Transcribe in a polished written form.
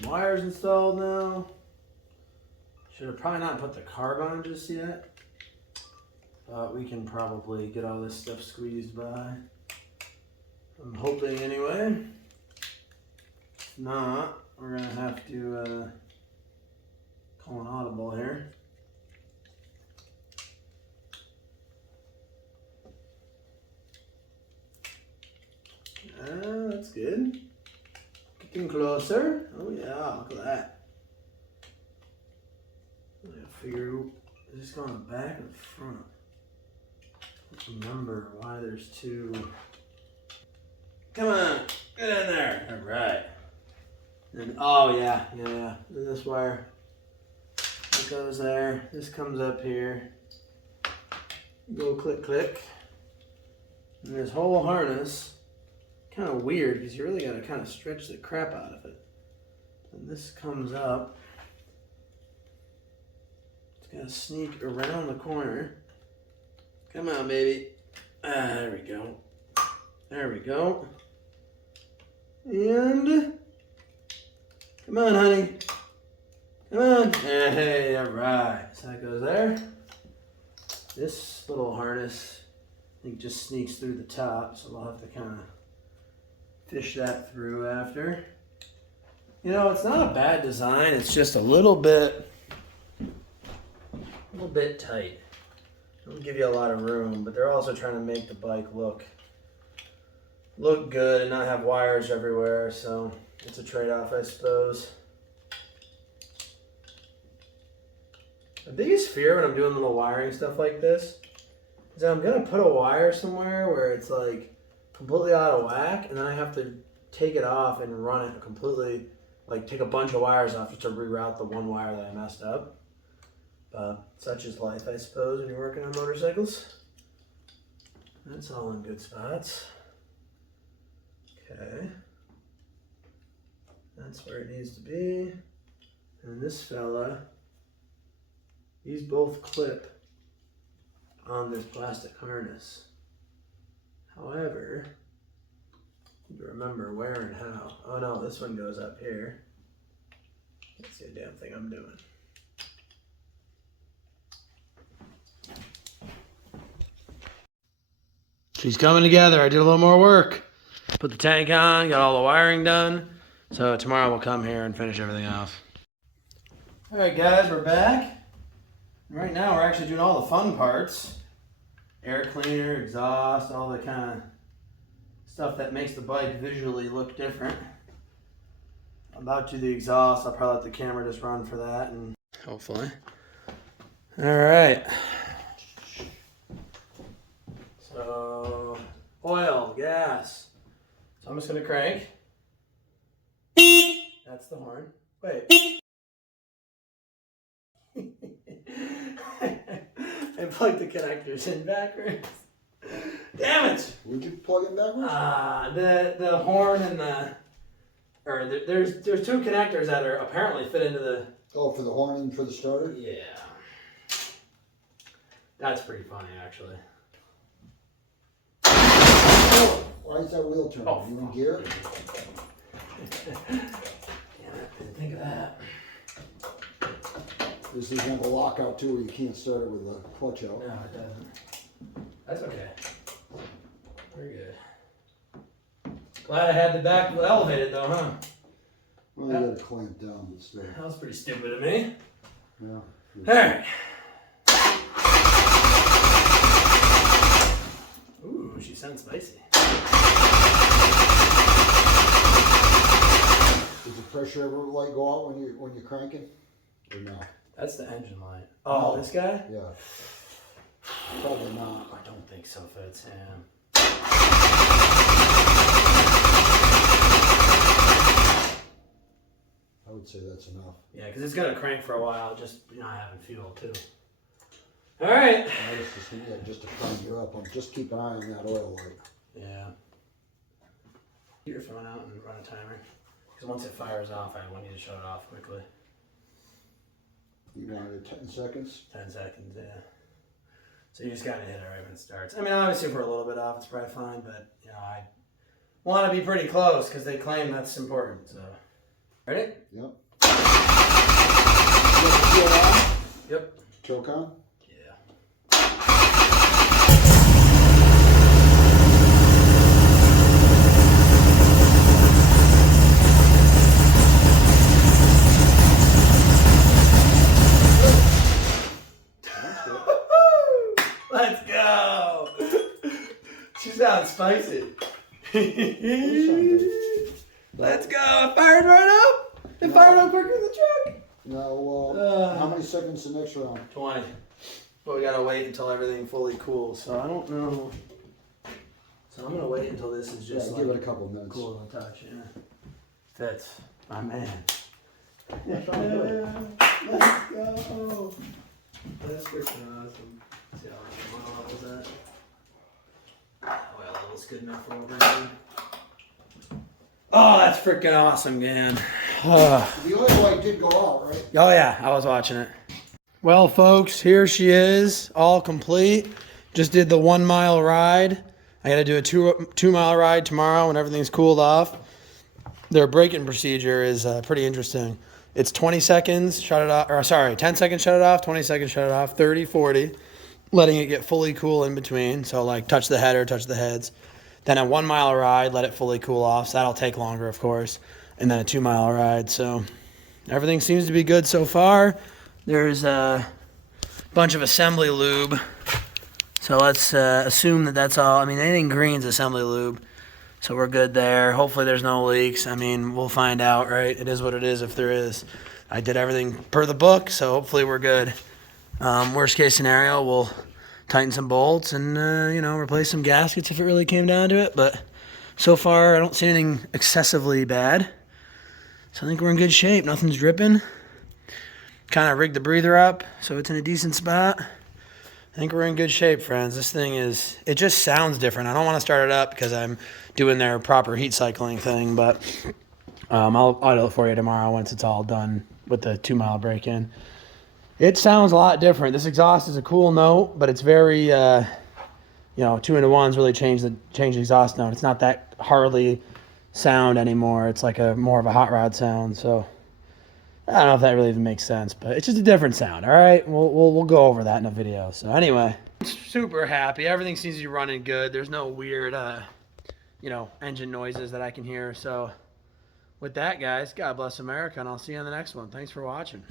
some wires installed now. Should have probably not put the carb on just yet. But we can probably get all this stuff squeezed by. I'm hoping anyway. If not, we're gonna have to call an audible here. That's good. Getting closer. Oh yeah, look at that. I gotta figure out, is this going back or the front? Let's remember why there's two. Come on, get in there. All right. And oh yeah. This wire that goes there. This comes up here. Go click, click. And this whole harness, kind of weird because you really got to kind of stretch the crap out of it. And this comes up. It's got to sneak around the corner. Come on, baby. There we go. There we go. And come on, honey. Come on. Hey, all right. So that goes there. This little harness, I think, just sneaks through the top, so we'll have to kind of fish that through after. You know, it's not a bad design. It's just a little bit tight. It'll give you a lot of room, but they're also trying to make the bike look good and not have wires everywhere, so it's a trade-off, I suppose. The biggest fear when I'm doing little wiring stuff like this is that I'm gonna put a wire somewhere where it's like completely out of whack, and then I have to take it off and run it completely, like take a bunch of wires off just to reroute the one wire that I messed up. But such is life, I suppose, when you're working on motorcycles. That's all in good spots. Okay. That's where it needs to be. And this fella, these both clip on this plastic harness. However, you need to remember where and how. Oh no, this one goes up here. Can't see a damn thing I'm doing. She's coming together. I did a little more work. Put the tank on, got all the wiring done. So tomorrow we'll come here and finish everything off. All right, guys, we're back. Right now we're actually doing all the fun parts. Air cleaner, exhaust, all the kind of stuff that makes the bike visually look different. I'm about to do the exhaust. I'll probably let the camera just run for that, and hopefully. All right. So, oil, gas. So I'm just gonna crank. That's the horn. Wait. I plugged the connectors in backwards. Damn it! Would you plug it backwards? The horn and there's two connectors that are apparently fit into the. Oh, for the horn and for the starter? Yeah. That's pretty funny, actually. Oh, why is that wheel turning? Oh, you in gear? Damn it, didn't think of that. This is one of the lockout too, where you can't start it with the clutch out. No, it doesn't. That's okay. Very good. Glad I had the back elevated though, huh? Well, you gotta clamp down but still. That was pretty stupid of me. Yeah. Alright. Ooh, she sounds spicy. Does the pressure ever light go out when you're cranking? Or no? That's the engine light. Oh, this guy? Yeah. Probably not. I don't think so, Fitz. Yeah. I would say that's enough. Yeah, because it's gonna crank for a while, just not having fuel too. All right. Just to prime you up. Just keep an eye on that oil light. Yeah. Keep your phone out and run a timer. Because once it fires off, I want you to shut it off quickly. You wanted 10 seconds? 10 seconds, yeah. So you just gotta hit it right when it starts. I mean, obviously if we're a little bit off, it's probably fine, but you know, I want to be pretty close because they claim that's important. So. Ready? Yep. You got the seal on? Yep. Choke on? Yeah. Let's go! She sounds spicy. Let's go! It fired right up! It fired up quicker than the truck! Now, how many seconds the next round? 20. But we gotta wait until everything fully cools, so I don't know. So I'm gonna wait until this is just Give it a couple minutes. cool to touch, yeah. Fitz, my man. That sounds good. Let's go! That's freaking awesome. See how much oil level's at? Oil level's good enough for what we're doing. Oh, that's freaking awesome, Gan. Oh. The oil light did go out, right? Oh yeah, I was watching it. Well, folks, here she is, all complete. Just did the 1 mile ride. I got to do a two mile ride tomorrow when everything's cooled off. Their braking procedure is pretty interesting. It's 20 seconds, shut it off, or sorry, 10 seconds, shut it off, 20 seconds, shut it off, 30, 40, letting it get fully cool in between. So like touch the header, touch the heads. Then a 1 mile ride, let it fully cool off. So that'll take longer, of course. And then a 2 mile ride. So everything seems to be good so far. There's a bunch of assembly lube. So let's assume that that's all. I mean, anything green's assembly lube. So we're good there. Hopefully there's no leaks. I mean, we'll find out, right? It is what it is if there is. I did everything per the book, so hopefully we're good. Worst case scenario, we'll tighten some bolts and, replace some gaskets if it really came down to it. But so far, I don't see anything excessively bad. So I think we're in good shape. Nothing's dripping. Kind of rigged the breather up so it's in a decent spot. I think we're in good shape, friends. This thing it just sounds different. I don't want to start it up because I'm doing their proper heat cycling thing, but I'll audio it for you tomorrow once it's all done with the 2 mile break-in. It sounds a lot different. This exhaust is a cool note, but it's very, 2-in-1s really change the exhaust note. It's not that Harley sound anymore. It's like more of a hot rod sound, so I don't know if that really even makes sense, but it's just a different sound. All right, we'll go over that in a video. So anyway, super happy. Everything seems to be running good. There's no weird, engine noises that I can hear. So with that, guys, God bless America, and I'll see you on the next one. Thanks for watching.